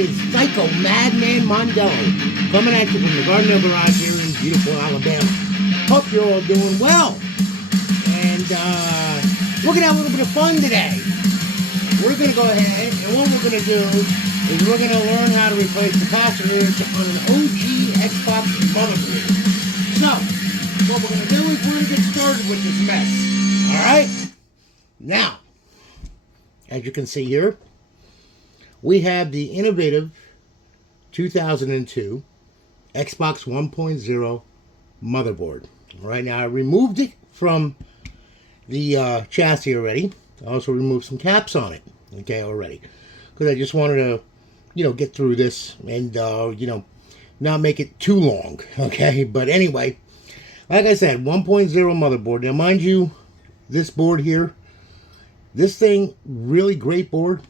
is Psycho Madman Mondello coming at you from the Gardner Garage here in beautiful Alabama. Hope you're all doing well. And we're going to have a little bit of fun today. We're going to go ahead and what we're going to do is we're going to learn how to replace capacitors on an OG Xbox motherboard. So, what we're going to do is we're going to get started with this mess. Alright? Now, as you can see here, we have the innovative 2002 Xbox 1.0 motherboard. Right now, I removed it from the chassis already. I also removed some caps on it, okay, already. Because I just wanted to, get through this and, not make it too long, okay? But anyway, like I said, 1.0 motherboard. Now, mind you, this board here, this thing, really great board.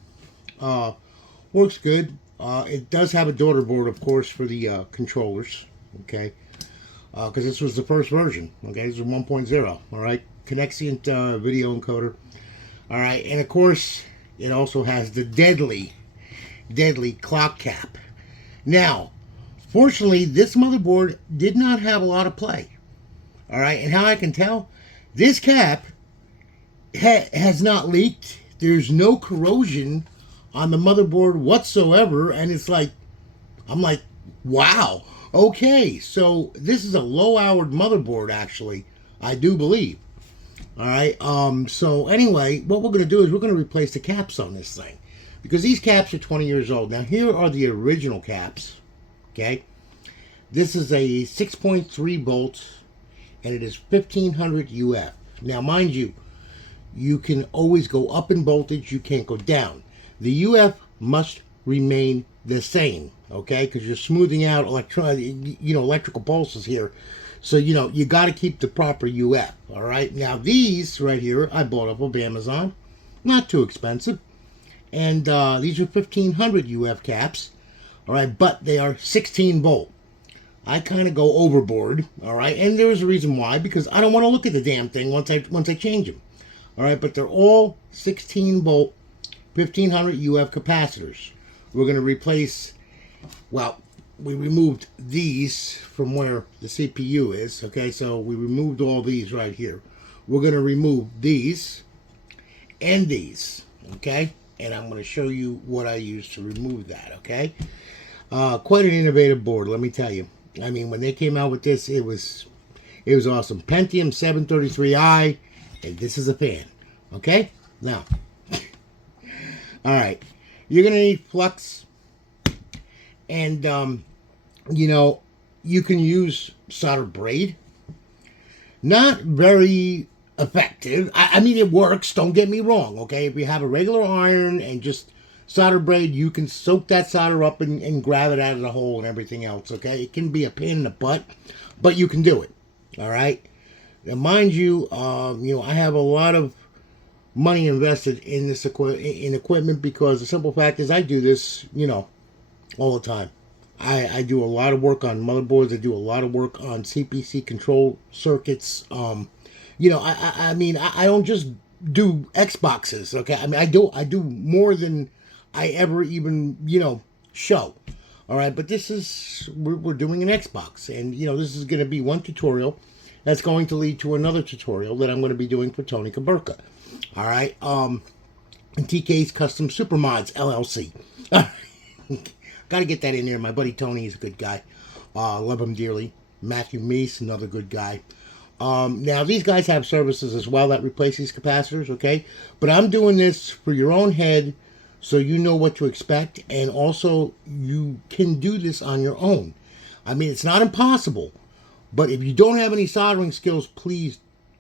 Works good. It does have a daughter board, of course, for the controllers, okay? Because this was the first version, okay? This is 1.0, all right? Connexient video encoder, all right? And, of course, it also has the deadly clock cap. Now, fortunately, this motherboard did not have a lot of play, all right? And how I can tell, this cap has not leaked. There's no corrosion on the motherboard whatsoever, and it's like, I'm like, wow, okay, so this is a low-hourred motherboard, actually, I do believe. All right, so anyway, what we're going to do is we're going to replace the caps on this thing, because these caps are 20 years old. Now, here are the original caps, okay? This is a 6.3 volt, and it is 1500 UF. Now, mind you, you can always go up in voltage, you can't go down. The UF must remain the same, okay? Because you're smoothing out electrical pulses here. So, you got to keep the proper UF, all right? Now, these right here, I bought up of Amazon. Not too expensive. And these are 1500 UF caps, all right? But they are 16 volt. I kind of go overboard, all right? And there's a reason why, because I don't want to look at the damn thing once I change them, all right? But they're all 16 volt 1500 UF capacitors. We're going to replace, well, we removed these from where the CPU is, okay? So we removed all these right here. We're going to remove these and these, okay? And I'm going to show you what I used to remove that, okay? Quite an innovative board, let me tell you. I mean, when they came out with this, it was awesome. Pentium 733i, and this is a fan, okay? Now, all right, you're going to need flux, and, you can use solder braid. Not very effective. I mean, it works, don't get me wrong, okay? If you have a regular iron and just solder braid, you can soak that solder up and grab it out of the hole and everything else, okay? It can be a pain in the butt, but you can do it, all right? Now, mind you, I have a lot of money invested in this equipment because the simple fact is I do this, all the time. I do a lot of work on motherboards. I do a lot of work on CPC control circuits. I don't just do Xboxes, okay? I mean, I do more than I ever even, show. All right, but we're doing an Xbox, and, this is going to be one tutorial that's going to lead to another tutorial that I'm going to be doing for Tony Kuberka. All right, and TK's Custom Super Mods LLC. Got to get that in there. My buddy Tony is a good guy. Love him dearly. Matthew Meese, another good guy. Now, these guys have services as well that replace these capacitors, okay? But I'm doing this for your own head so you know what to expect, and also you can do this on your own. I mean, it's not impossible, but if you don't have any soldering skills, please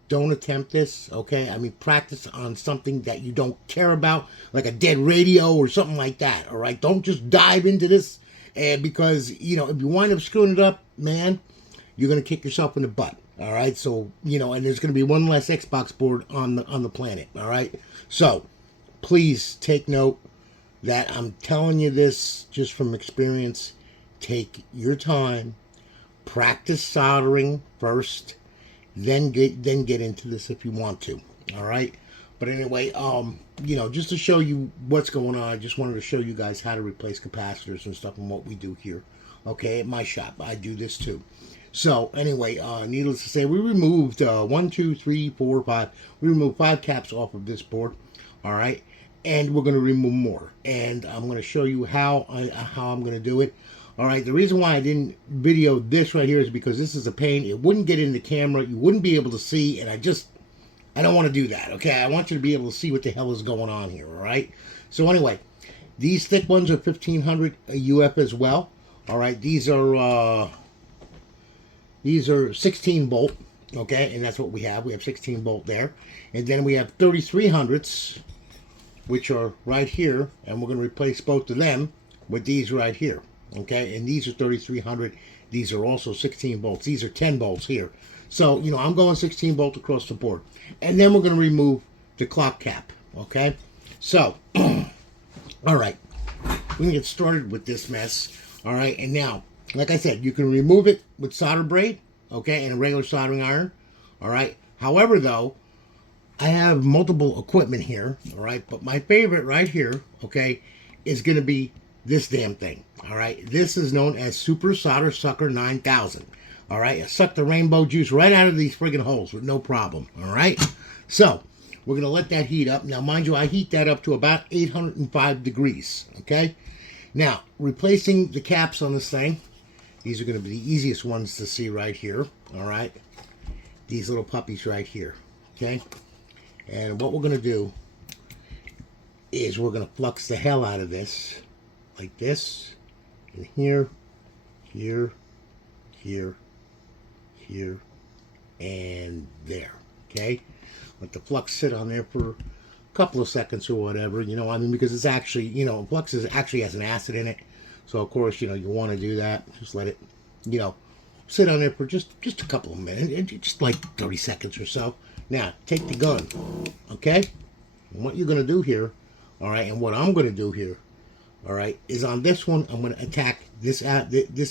don't attempt this, okay? I mean, practice on something that you don't care about, like a dead radio or something like that, all right? Don't just dive into this, because, if you wind up screwing it up, man, you're going to kick yourself in the butt, all right? So, and there's going to be one less Xbox board on the planet, all right? So, please take note that I'm telling you this just from experience. Take your time, practice soldering first, then get into this if you want to. All right, But anyway, you know, just to show you what's going on, I just wanted to show you guys how to replace capacitors and stuff and what we do here. Okay, at my shop, I do this too. So anyway, needless to say, we removed 1, 2, 3, 4, 5. We removed 5 caps off of this board. All right, and we're going to remove more, and I'm going to show you how I'm going to do it. All right, the reason why I didn't video this right here is because this is a pain. It wouldn't get in the camera. You wouldn't be able to see, and I don't want to do that, okay? I want you to be able to see what the hell is going on here, all right? So anyway, these thick ones are 1500 UF as well. All right, these are 16 volt, okay? And that's what we have. We have 16 volt there. And then we have 3300s, which are right here, and we're going to replace both of them with these right here, okay? And these are 3300. These are also 16 volts. These are 10 volts here. So, you know, I'm going 16 volt across the board. And then we're going to remove the clock cap, okay? So, all right. We're going to get started with this mess, all right? And now, like I said, you can remove it with solder braid, okay, and a regular soldering iron, all right? However, though, I have multiple equipment here, all right? But my favorite right here, okay, is going to be this damn thing, all right? This is known as Super Solder Sucker 9000. All right, I suck the rainbow juice right out of these friggin' holes with no problem. All right, so we're gonna let that heat up. Now, mind you, I heat that up to about 805 degrees. Okay, now replacing the caps on this thing. These are gonna be the easiest ones to see right here. All right, these little puppies right here. Okay, and what we're gonna do is we're gonna flux the hell out of this, like this, and here, here, here, here, and there. Okay, let the flux sit on there for a couple of seconds or whatever, you know. I mean, because it's actually, you know, flux actually has an acid in it, so of course, you know, you want to do that. Just let it, you know, sit on there for just a couple of minutes, just like 30 seconds or so. Now take the gun, okay, and what you're going to do here, all right, and what I'm going to do here, all right, is on this one I'm going to attack this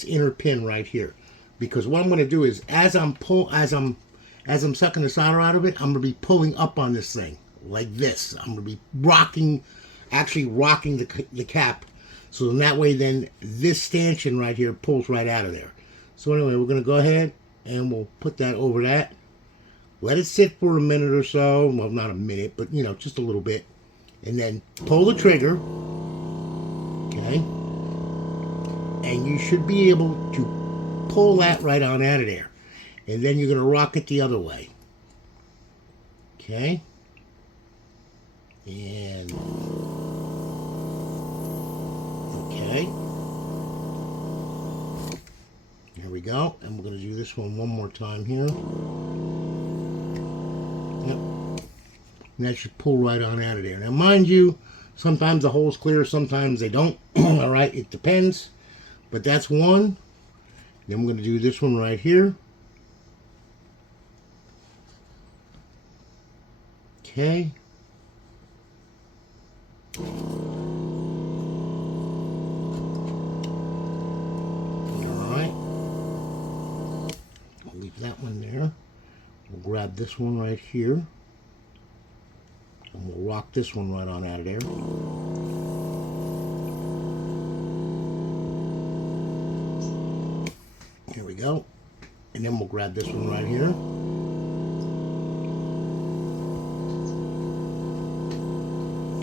inner pin right here. Because what I'm going to do is, as I'm sucking the solder out of it, I'm going to be pulling up on this thing like this. I'm going to be rocking the cap, so in that way, then this stanchion right here pulls right out of there. So anyway, we're going to go ahead and we'll put that over that. Let it sit for a minute or so. Well, not a minute, but you know, just a little bit, and then pull the trigger. Okay, and you should be able to pull that right on out of there, and then you're going to rock it the other way. Okay, and okay, here we go. And we're going to do this one more time here. Yep, and that should pull right on out of there. Now mind you, sometimes the hole's clear, sometimes they don't. All right, it depends, but that's one. Then we're going to do this one right here. Okay. All right. I'll leave that one there. We'll grab this one right here. And we'll rock this one right on out of there. Here we go. And then we'll grab this one right here.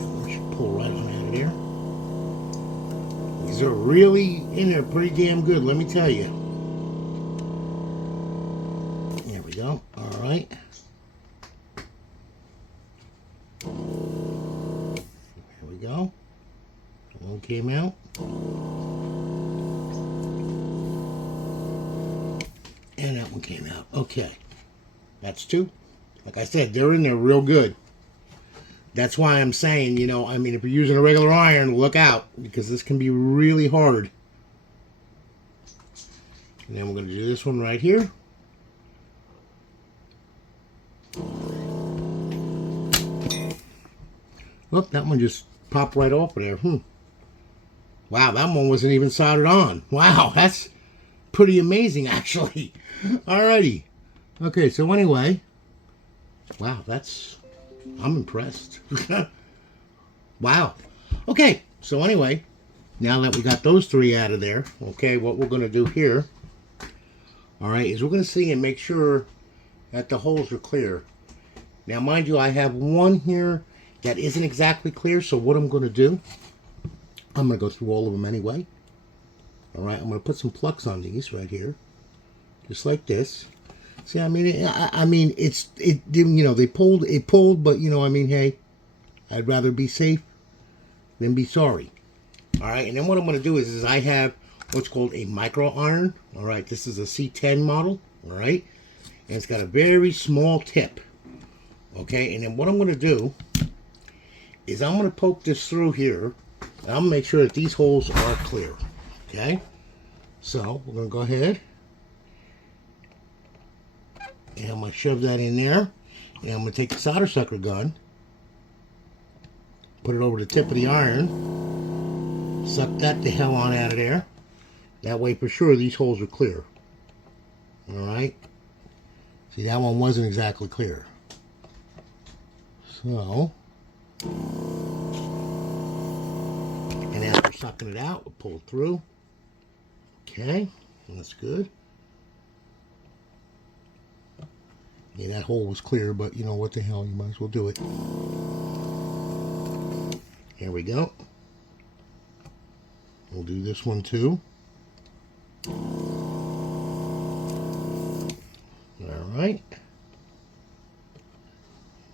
And we should pull right on out of there. These are really in there pretty damn good, let me tell you. There we go. All right. Here we go. One came out. And that one came out. Okay. That's two. Like I said, they're in there real good. That's why I'm saying, you know, I mean, if you're using a regular iron, look out, because this can be really hard. And then we're going to do this one right here. Look, that one just popped right off of there. Wow, that one wasn't even soldered on. Wow, that's pretty amazing, actually. Alrighty. Okay, so anyway, wow, that's I'm impressed. Wow. Okay, so anyway, now that we got those three out of there, okay, what we're going to do here, all right, is we're going to see and make sure that the holes are clear. Now, mind you, I have one here that isn't exactly clear, so what I'm going to do, I'm going to go through all of them anyway. All right, I'm going to put some flux on these right here, just like this. See, I mean, it you know, it pulled, but you know, I mean, hey, I'd rather be safe than be sorry. All right, and then what I'm going to do is I have what's called a micro iron. All right, this is a C10 model. All right, and it's got a very small tip. Okay, and then what I'm going to do is I'm going to poke this through here. And I'm going to make sure that these holes are clear. Okay, so we're going to go ahead and I'm going to shove that in there, and I'm going to take the solder sucker gun, put it over the tip of the iron, suck that the hell on out of there. That way for sure these holes are clear. Alright, see, that one wasn't exactly clear. So, and after sucking it out, we'll pull it through. Okay, that's good. Yeah, that hole was clear, but you know what the hell, you might as well do it. Here we go. We'll do this one too. Alright.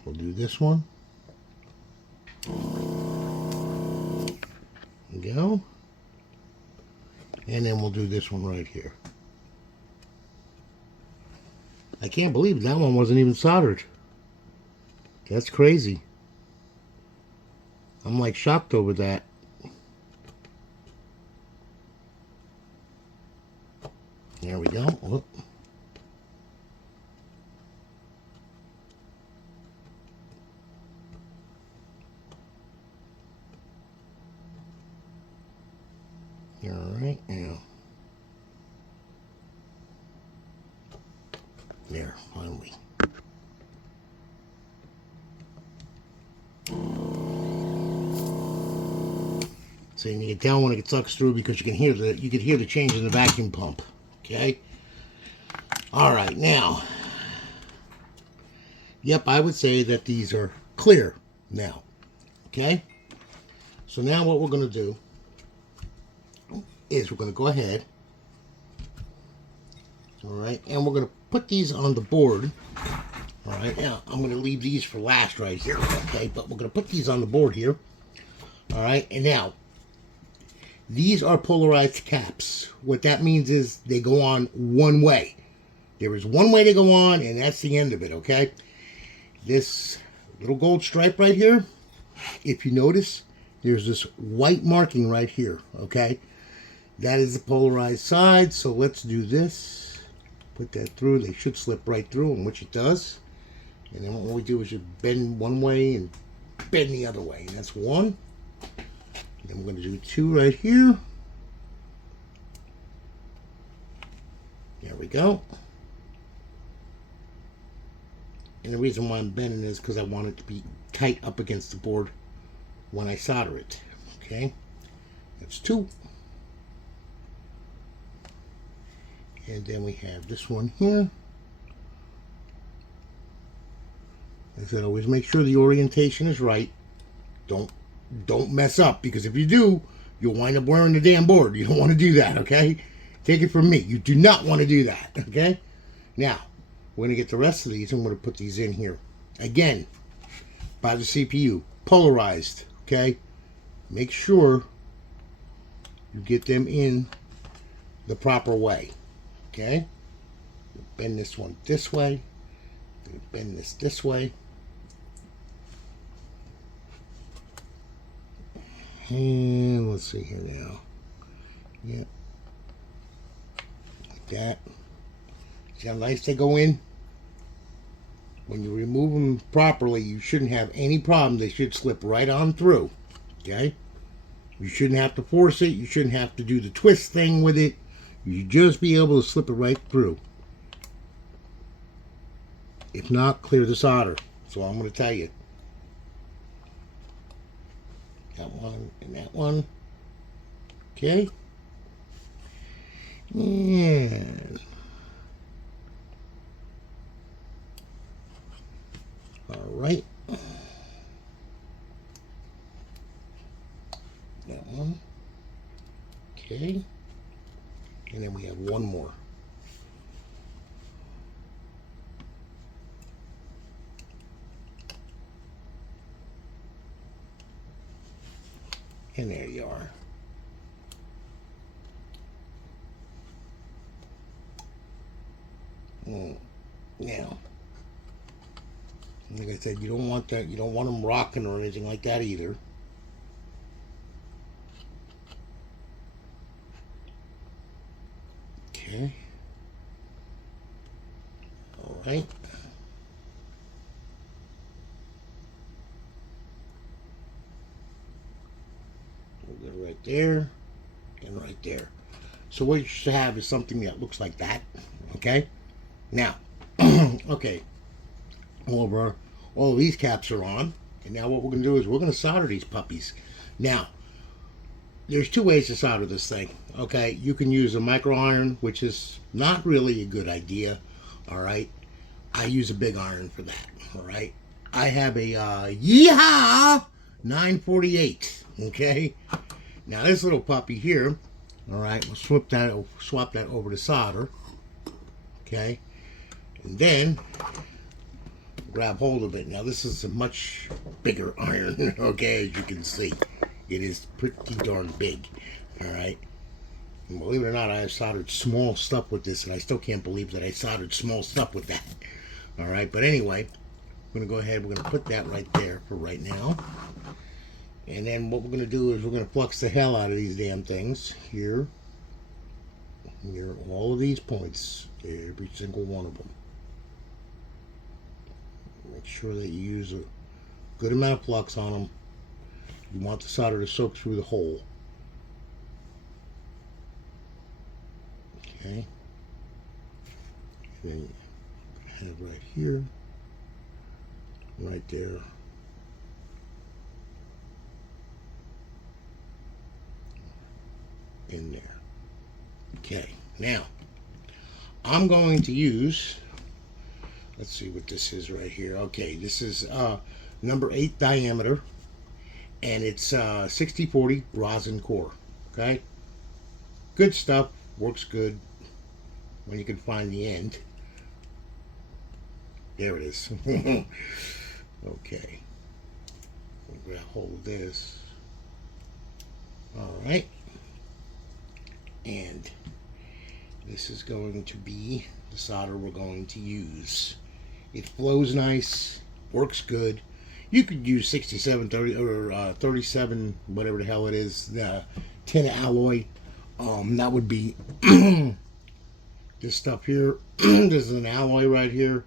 We'll do this one. There we go. And then we'll do this one right here. I can't believe that one wasn't even soldered. That's crazy. I'm like shocked over that. There we go. Whoop. All right, now. There, finally. So you get down when it sucks through because you can hear the change in the vacuum pump. Okay. All right, now. Yep, I would say that these are clear now. Okay. So now what we're going to do is we're going to go ahead. All right, and we're going to put these on the board. All right, now I'm going to leave these for last right here. Okay, but we're going to put these on the board here. All right, and now these are polarized caps. What that means is they go on one way. There is one way to go on, and that's the end of it. Okay, this little gold stripe right here, if you notice, there's this white marking right here. Okay, that is the polarized side. So let's do this. Put that through. They should slip right through, and which it does. And then what we do is just bend one way and bend the other way. And that's one. And then we're going to do two right here. There we go. And the reason why I'm bending is because I want it to be tight up against the board when I solder it. Okay. That's two. And then we have this one here. I said, always make sure the orientation is right. Don't mess up, because if you do, you'll wind up wearing the damn board. You don't want to do that, okay? Take it from me. You do not want to do that, okay? Now, we're going to get the rest of these. I'm going to put these in here. Again, by the CPU. Polarized, okay? Make sure you get them in the proper way. Okay, bend this one this way, bend this way, and let's see here now. Yep, like that. See how nice they go in? When you remove them properly, you shouldn't have any problem. They should slip right on through. Okay, you shouldn't have to force it. You shouldn't have to do the twist thing with it. You just be able to slip it right through. If not, clear the solder. So I'm going to tell you, that one, and that one. Okay. And all right. That one. Okay. And then we have one more. And there you are. Now, like I said, you don't want that. You don't want them rocking or anything like that either. Okay. All right. We'll go right there and right there. So what you should have is something that looks like that. Okay. Now, okay. All of these caps are on, and now what we're going to do is we're going to solder these puppies. Now, there's two ways to solder this thing. Okay, you can use a micro iron, which is not really a good idea. All right, I use a big iron for that. All right, I have a Yeehaw 948. Okay, now this little puppy here. All right, we'll swap that over to solder. Okay, and then grab hold of it. Now this is a much bigger iron. Okay, as you can see, it is pretty darn big. All right. And believe it or not, I have soldered small stuff with this, and I still can't believe that I soldered small stuff with that. All right, but anyway, I'm going to go ahead. We're going to put that right there for right now. And then what we're going to do is we're going to flux the hell out of these damn things here. Here, all of these points, every single one of them. Make sure that you use a good amount of flux on them. You want the solder to soak through the hole. Okay. Then you have right here, right there. In there. Okay. Now, I'm going to use, let's see what this is right here. Okay, this is number 8 diameter, and it's 6040 rosin core. Okay, good stuff, works good when you can find the end. There it is. Okay, we'll grab hold of this. All right, and this is going to be the solder we're going to use. It flows nice, works good. You could use 6730 or 37, whatever the hell it is, tin alloy. That would be this stuff here. This is an alloy right here.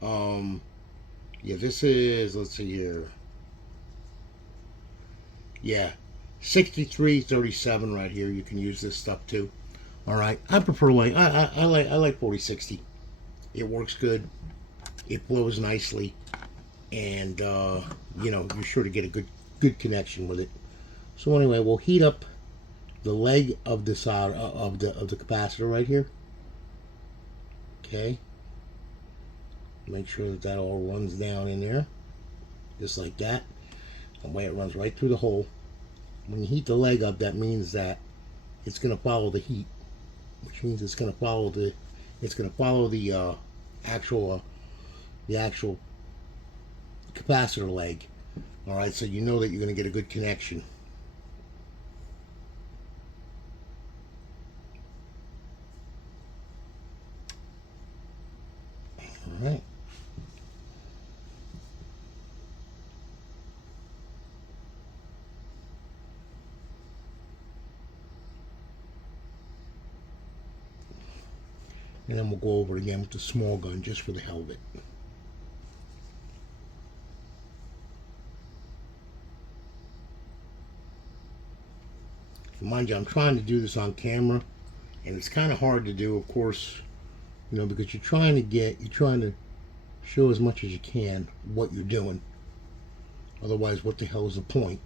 Yeah, this is, let's see here. Yeah, 6337 right here. You can use this stuff too. All right, I prefer like I like 4060. It works good. It flows nicely, and you know, you're sure to get a good connection with it. So anyway, we'll heat up the leg of the solder of the capacitor right here. Okay. Make sure that that all runs down in there, just like that. The way it runs right through the hole. When you heat the leg up, that means that it's going to follow the heat, which means it's going to follow the actual capacitor leg. All right, so you know that you're going to get a good connection. All right. And then we'll go over it again with the small gun just for the hell of it. Mind you, I'm trying to do this on camera, and it's kind of hard to do, of course, you know, because you're trying to show as much as you can what you're doing. Otherwise, what the hell is the point?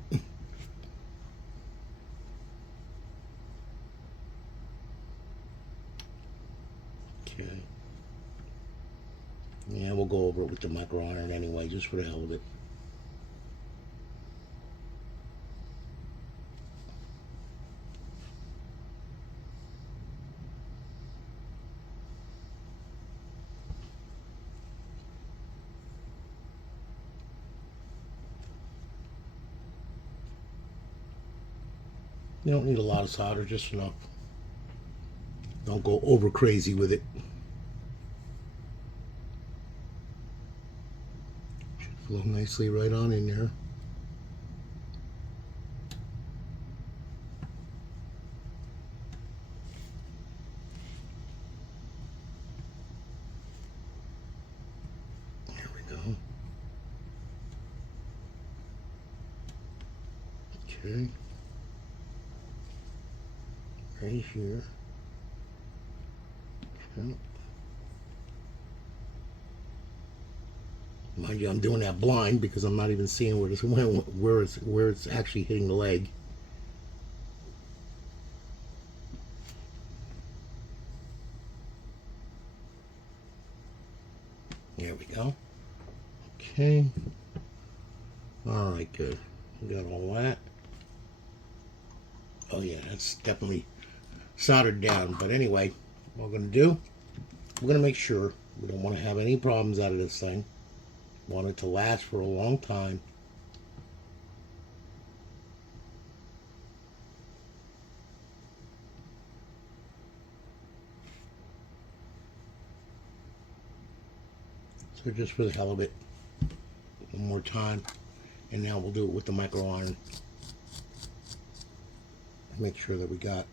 we'll go over it with the micro iron anyway, just for the hell of it. You don't need a lot of solder, just enough. Don't go over crazy with it. Should flow nicely right on in there. There we go. Okay. Right here. Okay. Mind you, I'm doing that blind because I'm not even seeing where it's actually hitting the leg. There we go. Okay. All right, good. We got all that. Oh yeah, that's definitely soldered down. But anyway, what we're going to do, we're going to make sure we don't want to have any problems out of this thing. Want it to last for a long time. So just for the hell of it, one more time, and now we'll do it with the micro iron. Make sure that we got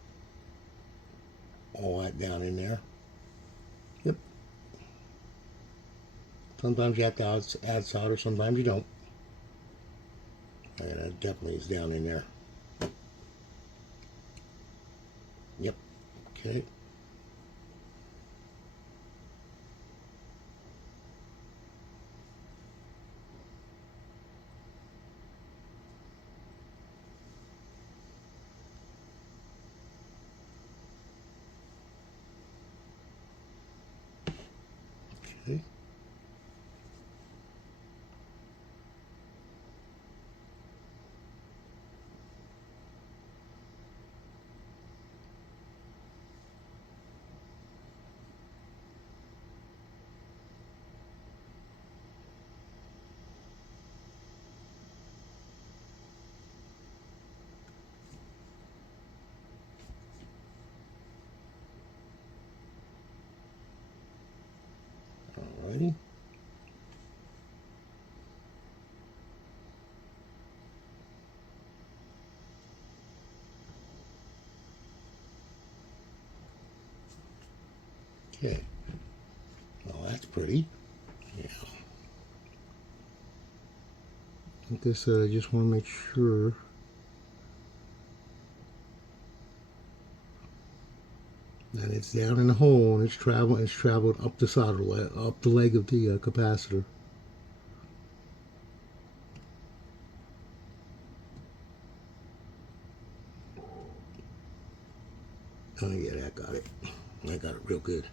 all that down in there. Yep. Sometimes you have to add solder, sometimes you don't. And that definitely is down in there. Yep. Okay. Okay. Alrighty. Okay. Well, that's pretty. Yeah. Like I said, I just want to make sure that it's down in the hole and it's traveled up the solder up the leg of the capacitor. Oh yeah, I got it. I got it real good.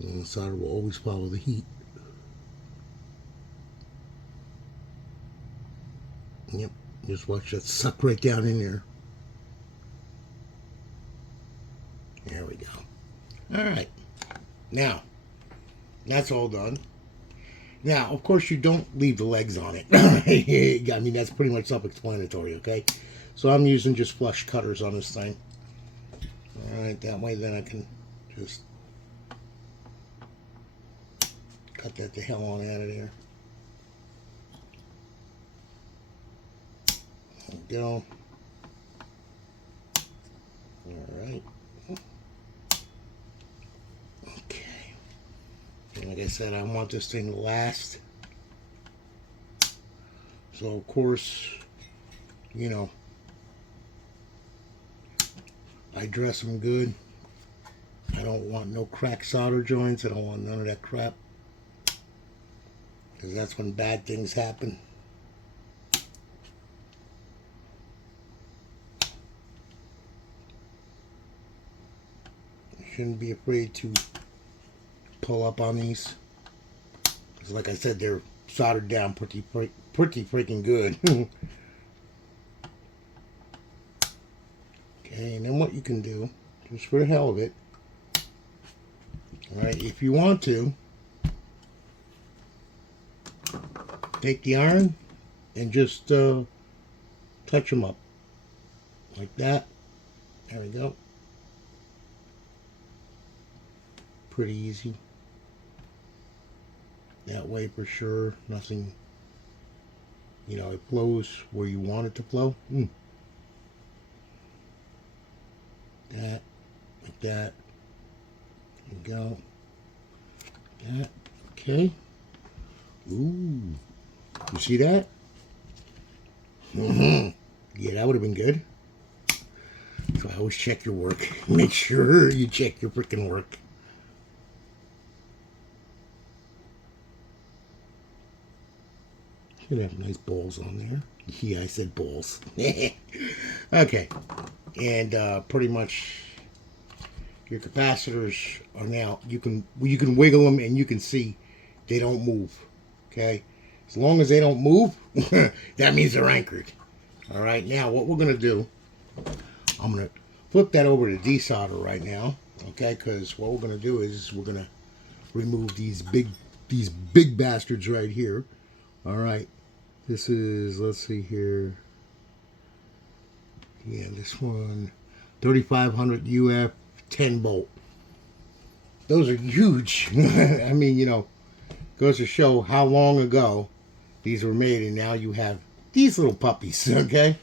And the solder will always follow the heat. Yep, just watch that suck right down in there. There we go. Alright, now, that's all done. Now, of course, you don't leave the legs on it. I mean, that's pretty much self-explanatory, okay? So I'm using just flush cutters on this thing. Alright, that way then I can just cut that the hell on out of there. There we go. Alright. Okay. And like I said, I want this thing to last. So of course, you know, I dress them good. I don't want no cracked solder joints. I don't want none of that crap. Because that's when bad things happen. Shouldn't be afraid to pull up on these. Because like I said, they're soldered down pretty freaking good. Okay, and then what you can do, just for the hell of it, alright, if you want to, take the iron and just touch them up. Like that. There we go. Pretty easy. That way for sure, nothing, you know, it flows where you want it to flow. That, like that. There you go. That, okay. Ooh, you see that? Yeah, that would have been good. So I always check your work. Make sure you check your freaking work. Should have nice balls on there. Yeah, I said balls. Okay, and pretty much your capacitors are now, you can wiggle them and you can see they don't move. Okay, as long as they don't move, that means they're anchored. All right, now what we're gonna do, I'm gonna flip that over to desolder right now. Okay, because what we're gonna do is we're gonna remove these big bastards right here. All right, this is, let's see here. Yeah, this one, 3500 UF 10 volt. Those are huge. I mean, you know, goes to show how long ago these were made, and now you have these little puppies, okay,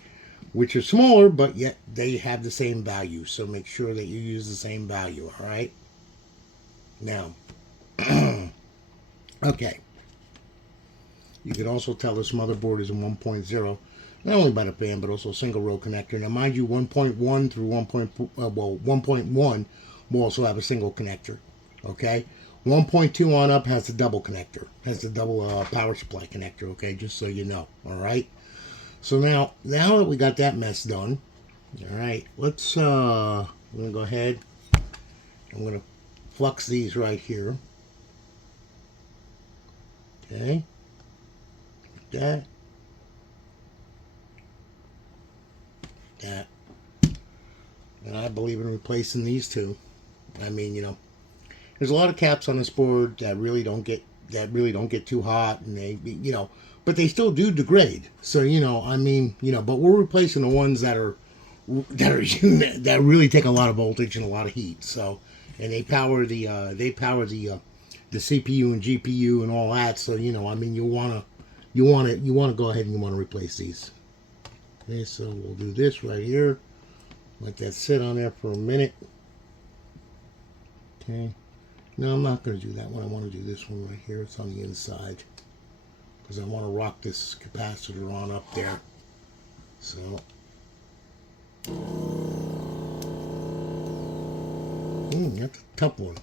which are smaller, but yet they have the same value. So make sure that you use the same value. All right. Now, okay. You can also tell this motherboard is a 1.0, not only by the fan, but also single row connector. Now, mind you, 1.1 through 1.1 will also have a single connector. Okay. 1.2 on up has the double connector, has the double power supply connector. Okay, just so you know. All right. So now that we got that mess done, all right, let's I'm gonna go ahead. I'm gonna flux these right here. Okay. Like that. And I believe in replacing these two. I mean, you know, there's a lot of caps on this board that really don't get too hot, and they, you know, but they still do degrade. So, you know, I mean, you know, but we're replacing the ones that that really take a lot of voltage and a lot of heat. So, and they power the CPU and GPU and all that. So, you know, I mean, you want to go ahead and you want to replace these. Okay, so we'll do this right here. Let that sit on there for a minute. Okay. No, I'm not going to do that one. I want to do this one right here. It's on the inside, because I want to rock this capacitor on up there. So, that's a tough one.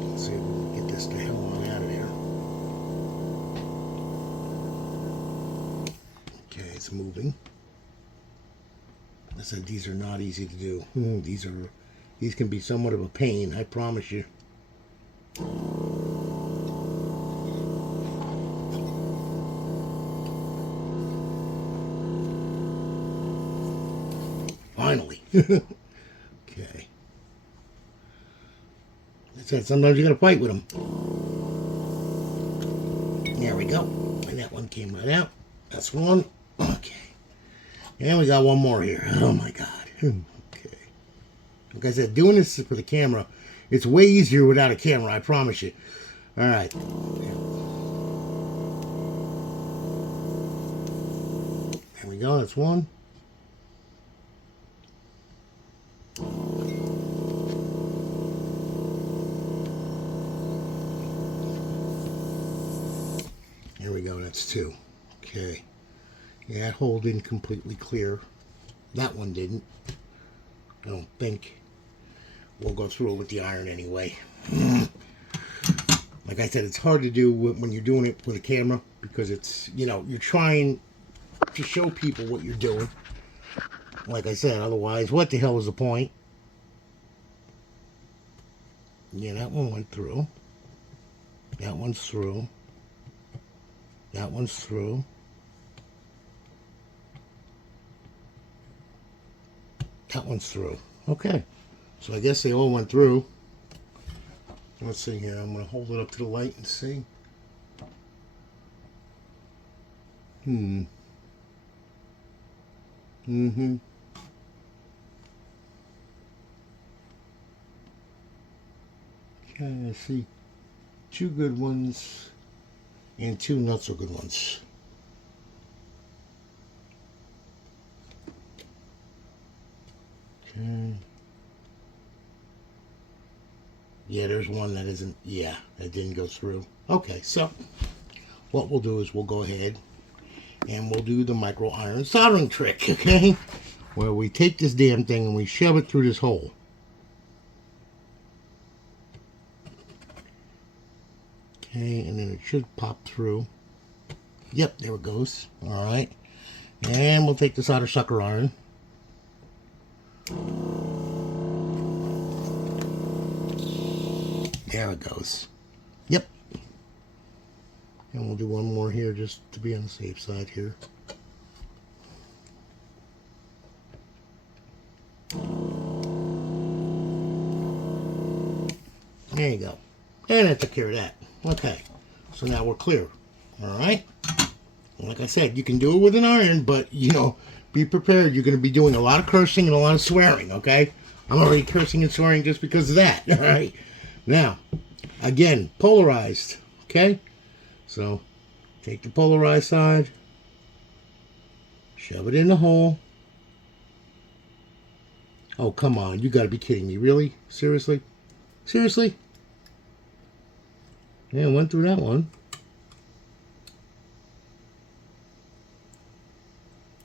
Let's see if we can get this the hell on out of there. Okay, it's moving. I said these are not easy to do. These can be somewhat of a pain, I promise you. Finally. Okay. I said sometimes you gotta fight with them. There we go. And that one came right out. That's one. Okay. And we got one more here. Oh my God. Okay. Like I said, doing this for the camera, it's way easier without a camera, I promise you. All right. There we go. That's one. There we go. That's two. Okay. Yeah, that hole didn't completely clear. That one didn't. I don't think. We'll go through it with the iron anyway. My Like I said, it's hard to do when you're doing it with a camera because it's, you know, you're trying to show people what you're doing. Like I said, otherwise, what the hell is the point? Yeah, that one went through. That one's through. That one's through. That one's through. Okay. So I guess they all went through. Let's see here. I'm going to hold it up to the light and see. Mm-hmm. Okay, I see 2 good ones and 2 not so good ones. Okay. Yeah, there's one that isn't, yeah, that didn't go through. Okay, so what we'll do is we'll go ahead and we'll do the micro iron soldering trick, okay? Where we take this damn thing and we shove it through this hole. Okay, and then it should pop through. Yep, there it goes. All right. And we'll take the solder sucker iron. There it goes. Yep. And we'll do one more here just to be on the safe side here. There you go. And that took care of that. Okay. So now we're clear. All right. Like I said, you can do it with an iron, but, you know, be prepared. You're going to be doing a lot of cursing and a lot of swearing, okay? I'm already cursing and swearing just because of that, all right? Now, again, polarized, okay? So, take the polarized side, shove it in the hole. Oh, come on. You got to be kidding me. Really? Seriously? Seriously? Yeah, went through that one.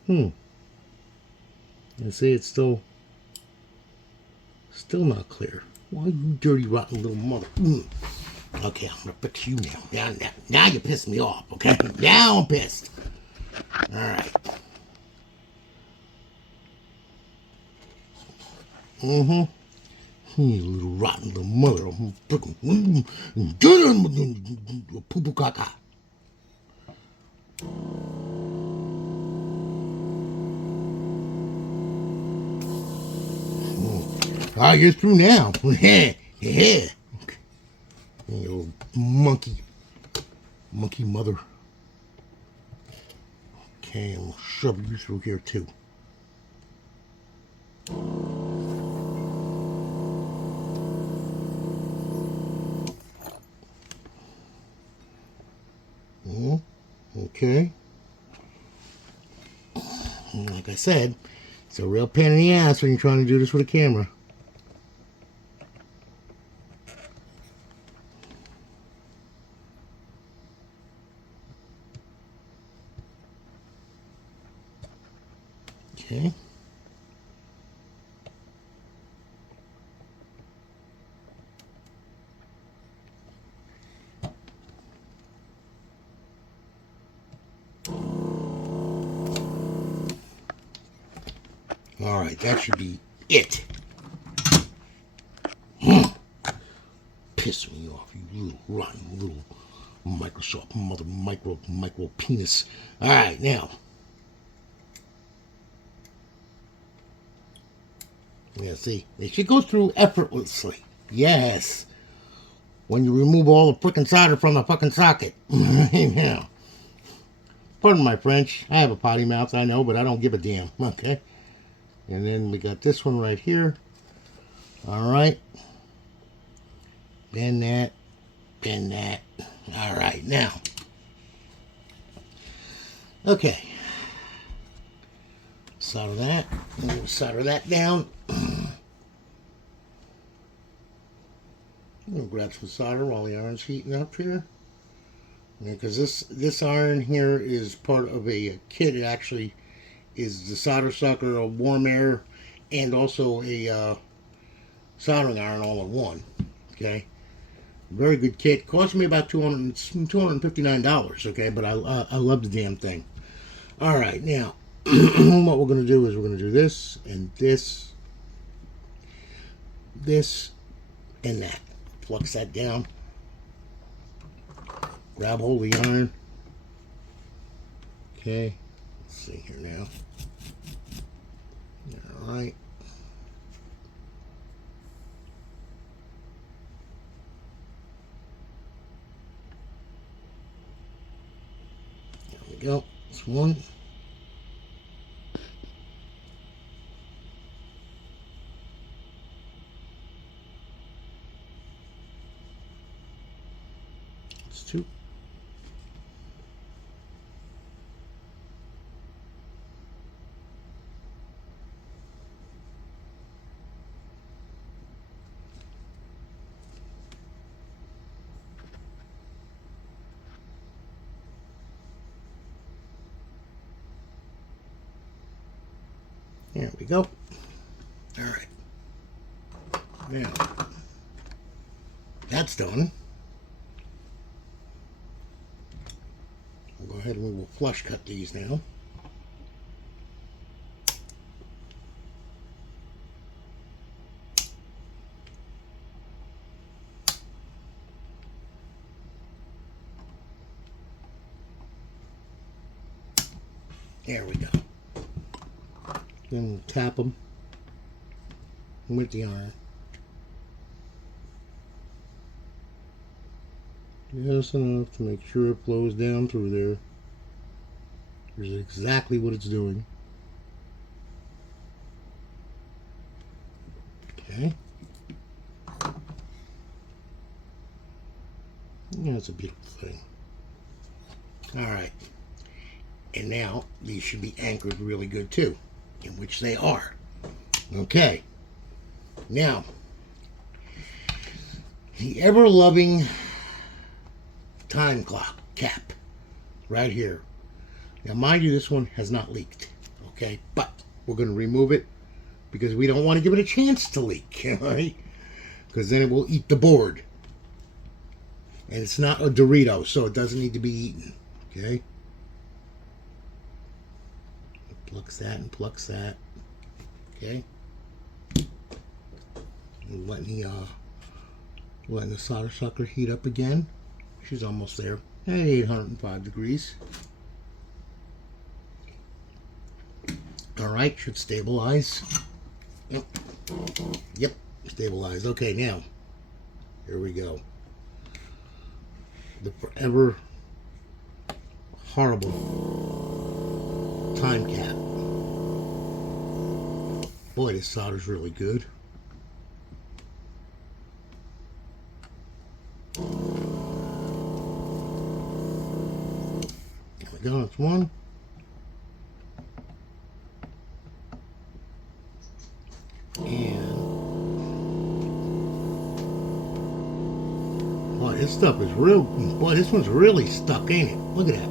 I see it's still not clear. Why, you dirty, rotten little mother. Okay, I'm gonna fix you now. Now you pissed me off, okay? Now I'm pissed. Alright. You little rotten little mother. I'm freaking poo-poo caca. Ah, you're through now. Yeah. You little monkey mother. Okay, and we'll shove you through here too. Okay. Like I said, it's a real pain in the ass when you're trying to do this with a camera. Okay. All right, that should be it. Piss me off, you little rotten little Microsoft mother micro penis. All right, now. Yeah, see, it should go through effortlessly. Yes. When you remove all the frickin' solder from the fucking socket. Yeah. Pardon my French. I have a potty mouth, I know, but I don't give a damn. Okay. And then we got this one right here. All right. Bend that. Bend that. All right. Now. Okay. Solder that. And we'll solder that down. I'm going to grab some solder while the iron's heating up here. Because this iron here is part of a kit. It actually is the solder sucker, a warm air, and also a soldering iron all in one. Okay. Very good kit. Cost me about $259. Okay, but I love the damn thing. All right, now what we're going to do is we're going to do this and this, this and that. Flux that down. Grab hold of the iron. Okay, let's see here now. All right. There we go. That's one. That's two. There we go. All right. Now, that's done. We'll go ahead and we will flush cut these now. There we go. Then we'll tap them with the iron. Just enough to make sure it flows down through there. Here's exactly what it's doing. Okay. That's a beautiful thing. Alright. And now these should be anchored really good too, in which they are. Okay. Now, the ever-loving time clock cap right here. Now, mind you, this one has not leaked. Okay, but we're going to remove it because we don't want to give it a chance to leak. Right? Because then it will eat the board. And it's not a Dorito, so it doesn't need to be eaten. Okay. Plucks that and plucks that. Okay. And letting the solder sucker heat up again. She's almost there at 805 degrees. All right, should stabilize. Yep. Yep, stabilize. Okay, now here we go. The forever horrible time cap. Boy, this solder's really good. There we go, that's one. And boy, this stuff is real. Boy, this one's really stuck, ain't it? Look at that.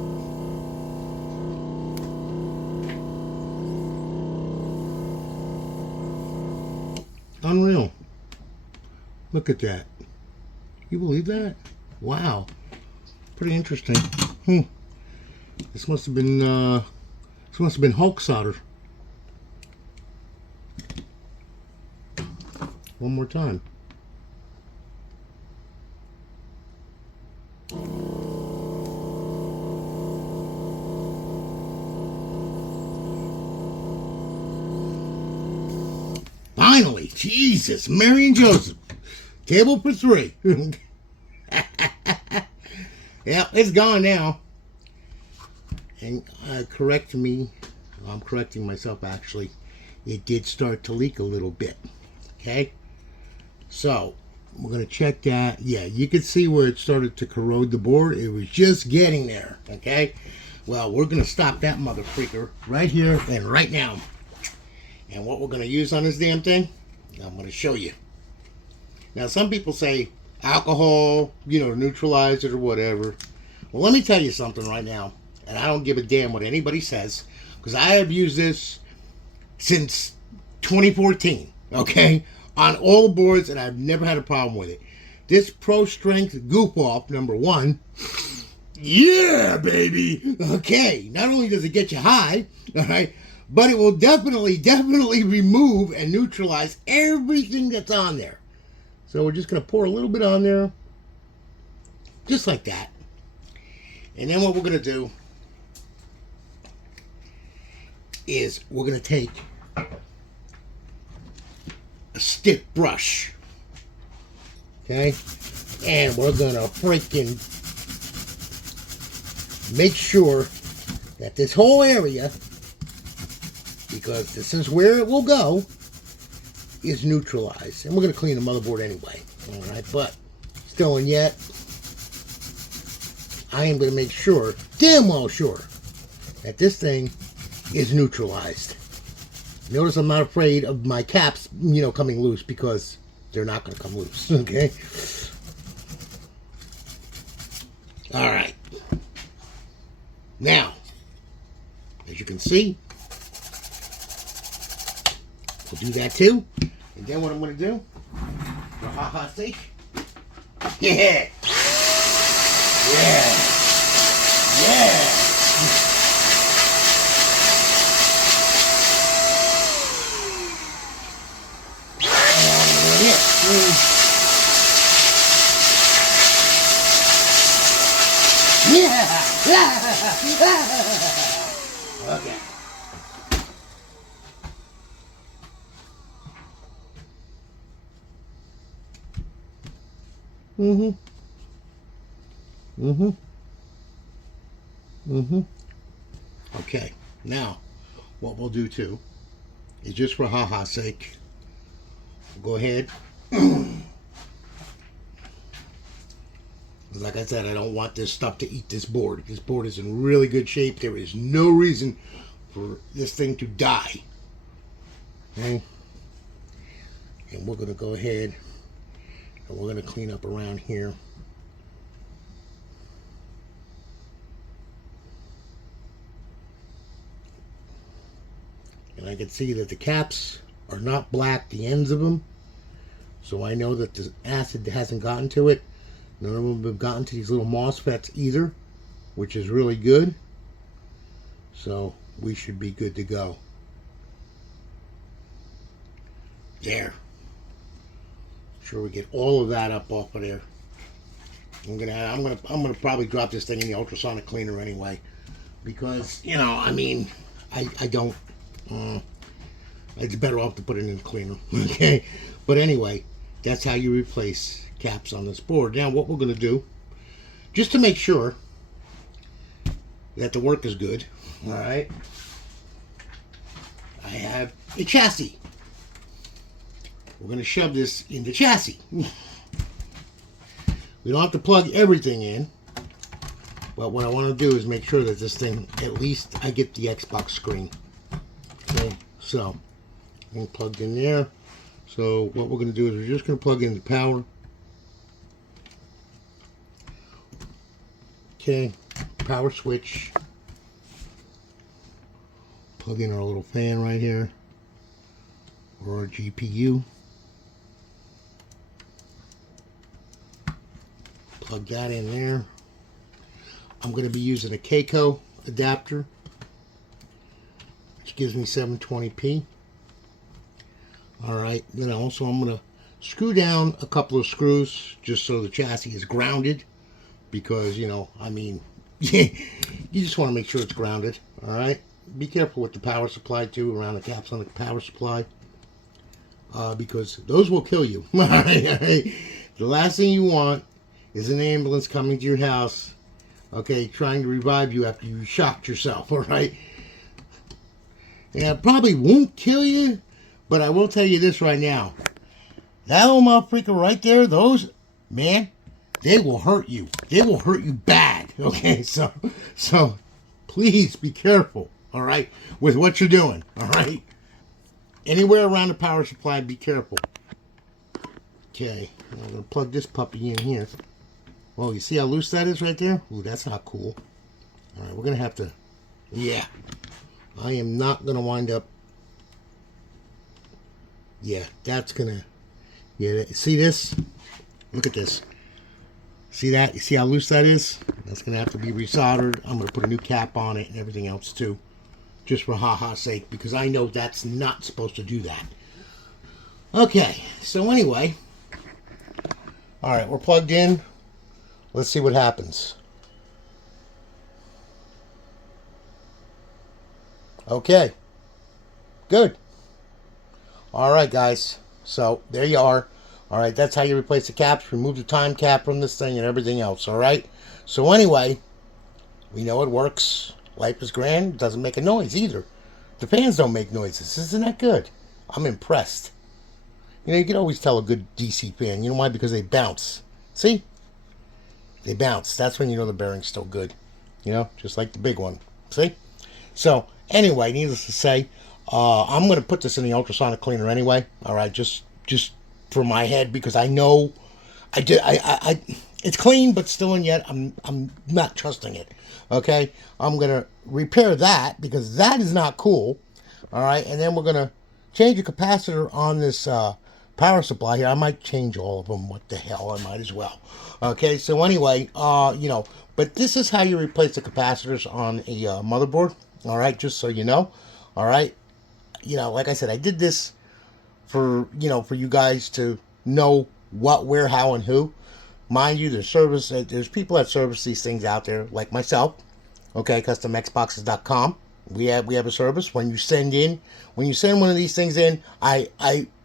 Unreal. Look at that. You believe that? Wow. Pretty interesting. This must have been Hulk solder. One more time. Finally, Jesus, Mary and Joseph. Table for three. Yeah, it's gone now. And correct me, I'm correcting myself actually. It did start to leak a little bit. Okay, so we're going to check that. Yeah, you can see where it started to corrode the board. It was just getting there. Okay, well, we're going to stop that mother freaker right here and right now. And what we're going to use on this damn thing, I'm going to show you. Now, some people say alcohol, you know, neutralize it or whatever. Well, let me tell you something right now. And I don't give a damn what anybody says, because I have used this since 2014, okay, on all boards, and I've never had a problem with it. this Pro Strength Goop Off #1. Yeah, baby. Okay, not only does it get you high, all right, but it will definitely remove and neutralize everything that's on there. So we're just going to pour a little bit on there, just like that. And then what we're going to do is we're going to take a stiff brush, okay, and we're going to freaking make sure that this whole area, because this is where it will go, is neutralized. And we're going to clean the motherboard anyway, all right, but still, and yet I am going to make sure, damn well sure, that this thing is neutralized. Notice I'm not afraid of my caps, coming loose, because they're not going to come loose, okay? All right. Now, as you can see, we'll do that too. And then what I'm going to do, for ha-ha sake, yeah, yeah, yeah. Okay. Okay. Now, what we'll do too is, just for ha-ha's sake, we'll go ahead. Like I said, I don't want this stuff to eat this board. This board is in really good shape. There is no reason for this thing to die. Okay? And we're going to go ahead and we're going to clean up around here. And I can see that the caps are not black, the ends of them. So I know that the acid hasn't gotten to it. None of them have gotten to these little MOSFETs either, which is really good. So we should be good to go. There. Sure, we get all of that up off of there. I'm gonna probably drop this thing in the ultrasonic cleaner anyway, because I don't. It's better off to put it in the cleaner. Okay, but anyway, that's how you replace caps on this board. Now what we're going to do, just to make sure that the work is good, all right, I have a chassis. We're going to shove this in the chassis. We don't have to plug everything in, but what I want to do is make sure that this thing, at least I get the Xbox screen. Okay, so I'm plugged in there. So what we're going to do is we're just going to plug in the power. Okay, power switch. Plug in our little fan right here, or our GPU. Plug that in there. I'm going to be using a Keiko adapter, which gives me 720p. Alright, then also I'm going to screw down a couple of screws just so the chassis is grounded, because, you just want to make sure it's grounded. Alright, be careful with the power supply too, around the caps on the power supply, because those will kill you. Alright, the last thing you want is an ambulance coming to your house, okay, trying to revive you after you shocked yourself. Alright, yeah, it probably won't kill you, but I will tell you this right now. That little motherfucker right there, those, man, they will hurt you. They will hurt you bad. Okay, so please be careful, all right, with what you're doing, all right? Anywhere around the power supply, be careful. Okay, I'm going to plug this puppy in here. Well, you see how loose that is right there? Ooh, that's not cool. All right, we're going to have to, yeah. I am not going to wind up, yeah, that's going to, yeah, see this? Look at this. See that? You see how loose that is? That's going to have to be resoldered. I'm going to put a new cap on it and everything else too. Just for ha-ha's sake, because I know that's not supposed to do that. Okay, so anyway. Alright, we're plugged in. Let's see what happens. Okay. Good. Alright, guys. So, there you are. Alright, that's how you replace the caps. Remove the time cap from this thing and everything else. Alright? So, anyway, we know it works. Life is grand. It doesn't make a noise either. The fans don't make noises. Isn't that good? I'm impressed. You know, you can always tell a good DC fan. You know why? Because they bounce. See? They bounce. That's when you know the bearing's still good. You know, just like the big one. See? So, anyway, needless to say, I'm going to put this in the ultrasonic cleaner anyway. All right, just for my head, because I know it's clean, but still in yet I'm not trusting it. Okay, I'm going to repair that because that is not cool. All right, and then we're going to change the capacitor on this power supply here. I might change all of them. What the hell, I might as well. Okay, so anyway, you know, but this is how you replace the capacitors on a motherboard. All right, just so you know. All right, you know, like I said, I did this for, you know, for you guys to know what, where, how, and who. Mind you, there's people that service these things out there, like myself. Okay, customxboxes.com. We have a service. When you send one of these things in, I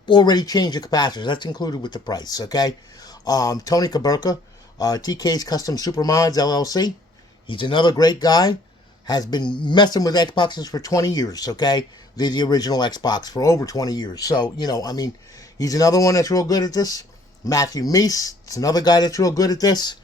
already changed the capacitors. That's included with the price. Okay, Tony Kuberka, TK's Custom Super Mods LLC. He's another great guy. Has been messing with Xboxes for 20 years, okay? The original Xbox for over 20 years. So, you know, I mean, he's another one that's real good at this. Matthew Meese, it's another guy that's real good at this.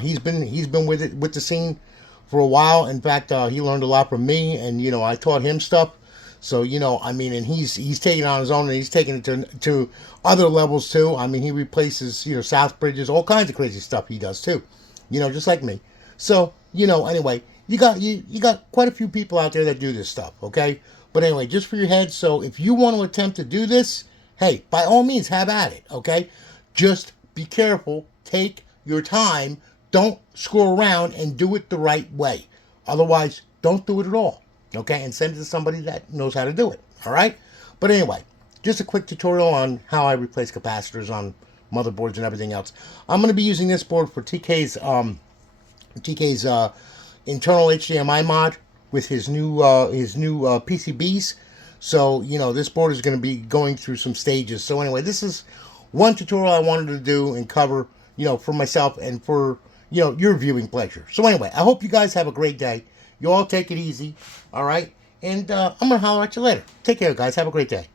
He's been with the scene for a while. In fact, he learned a lot from me, and, you know, I taught him stuff. So, you know, I mean, and he's taking it on his own, and he's taking it to other levels, too. I mean, he replaces, you know, south bridges, all kinds of crazy stuff he does, too. You know, just like me. So, you know, anyway, you got quite a few people out there that do this stuff, okay? But anyway, just for your head, so if you want to attempt to do this, hey, by all means, have at it, okay? Just be careful. Take your time. Don't screw around and do it the right way. Otherwise, don't do it at all, okay? And send it to somebody that knows how to do it, all right? But anyway, just a quick tutorial on how I replace capacitors on motherboards and everything else. I'm going to be using this board for TK's internal HDMI mod with his new PCBs. So, you know, this board is going to be going through some stages. So anyway, this is one tutorial I wanted to do and cover, you know, for myself and for, you know, your viewing pleasure. So anyway, I hope you guys have a great day. You all take it easy, all right? And I'm going to holler at you later. Take care, guys. Have a great day.